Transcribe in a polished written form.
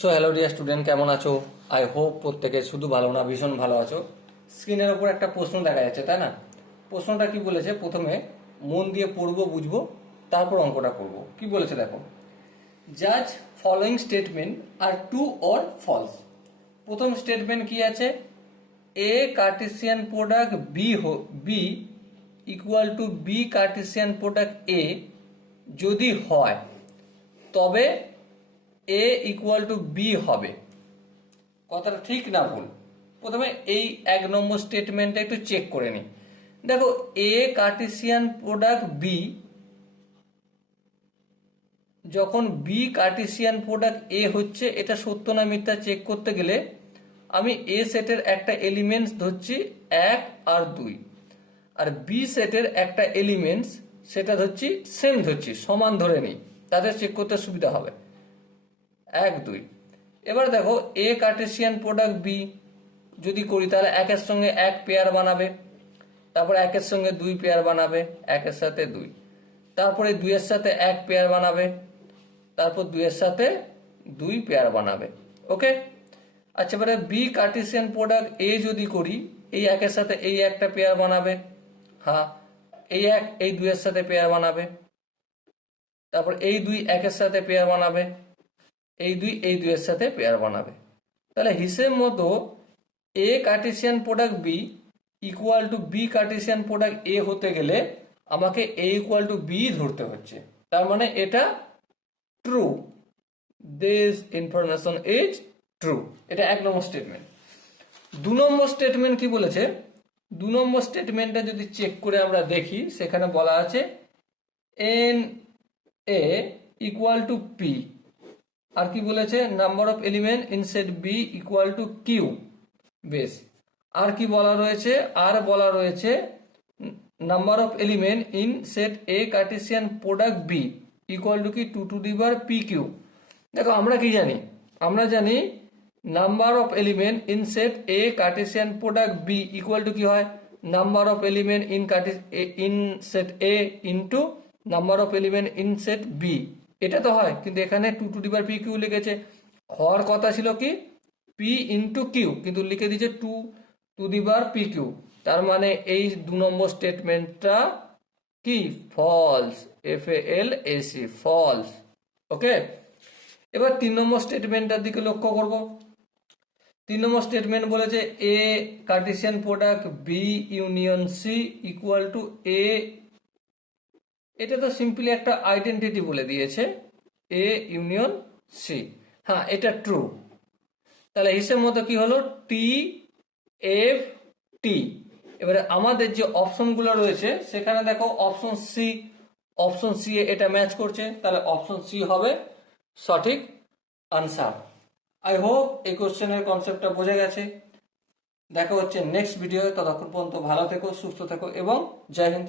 So hello dear student, কেমন আছো? I hope প্রত্যেকে শুধু ভালো না, ভীষণ ভালো আছো। স্ক্রিনের ওপর একটা প্রশ্ন দেখা যাচ্ছে, তাই না? প্রশ্নটা কি বলেছে? প্রথমে মন দিয়ে পড়বো, বুঝবো, তারপর অঙ্কটা করবো। কি বলেছে দেখো, জাজ following statement are true or false. প্রথম স্টেটমেন্ট কি আছে? A Cartesian product B equal to B Cartesian product A যদি হয় তবে এ ইকুয়াল টু বি হবে। কথাটা ঠিক না ভুল? প্রথমে এই 1 নম্বর স্টেটমেন্টটা একটু চেক করে নিই। দেখো, এ কার্টেসিয়ান প্রোডাক্ট বি, যখন বি কার্টেসিয়ান প্রোডাক্ট এ হচ্ছে, এটা সত্য না মিথ্যা চেক করতে গেলে আমি এ সেটের একটা এলিমেন্টস ধরছি 1 আর 2, আর বি সেটের একটা এলিমেন্টস সেটা ধরছি সেম, ধরছি সমান ধরে নিই, তাদের চেক করতে সুবিধা হবে। 1 2। এবার দেখো, এ কার্টেসিয়ান প্রোডাক্ট বি যদি করি তাহলে 1-এর সঙ্গে 1 পেয়ার বানাবে, তারপর 1-এর সঙ্গে 2 পেয়ার বানাবে, 1-এর সাথে 2, তারপরে 2-এর সাথে 1 পেয়ার বানাবে, তারপর 2-এর সাথে 2 পেয়ার বানাবে। ওকে, আচ্ছা, এবারে বি কার্টেসিয়ান প্রোডাক্ট এ যদি করি, এই 1-এর সাথে এই একটা পেয়ার বানাবে, হ্যাঁ, এই 1 এই 2-এর সাথে পেয়ার বানাবে, তারপর এই 2 1-এর সাথে পেয়ার বানাবে, এই 2 এই 2-এর সাথে পেয়ার বানাবে। তাহলে হিসেব মতো A Cartesian product B equal to B Cartesian product A হতে গেলে আমাকে এ ইকুয়াল টু বি ধরতে হচ্ছে। তার মানে এটা true, this information is true. এটা 1 নম্বর স্টেটমেন্ট। 2 নম্বর স্টেটমেন্ট কি বলেছে? 2 নম্বর স্টেটমেন্টটা যদি চেক করে আমরা দেখি, সেখানে বলা আছে n A equal to p, আর কি বলেছে? Number of element in set B equal to q. বেশ, আর কি বলা রয়েছে? আর বলা রয়েছে number of element in set A Cartesian product B equal to কি 2 to the power P q. দেখো, আমরা কি জানি? আমরা জানি number of element in set A Cartesian product B equal to কি হয়? Number of element in set A into number of element in set B, এটা তো হয়। কিন্তু এখানে 2 to the power P Q লিখেছে, হওয়ার কথা ছিল কি পি ইন্টু কিউ, কিন্তু লিখে দিয়েছে 2 to the power P Q. তার মানে এই 2 নম্বর স্টেটমেন্টটা কি? False, FALS, false. ওকে, এবার 3 নম্বর স্টেটমেন্টটার দিকে লক্ষ্য করব। 3 নম্বর স্টেটমেন্ট বলেছে A Cartesian product B union C equal to A. এটা তো সিম্পলি একটা আইডেন্টিটি বলে দিয়েছে, এ ইউনিয়ন সি। হ্যাঁ, এটা ট্রু। তাহলে হিসেব মতো কি হলো? T F T. এবারে আমাদের যে অপশনগুলো রয়েছে সেখানে দেখো অপশন সি এটা ম্যাচ করছে, তাহলে অপশন সি হবে সঠিক আনসার। আই হোপ এই কোশ্চেনের কনসেপ্টটা বোঝা গেছে। দেখা হচ্ছে নেক্সট ভিডিও। ততক্ষণ পর্যন্ত ভালো থেকো, সুস্থ থেকো এবং জয় হিন্দ।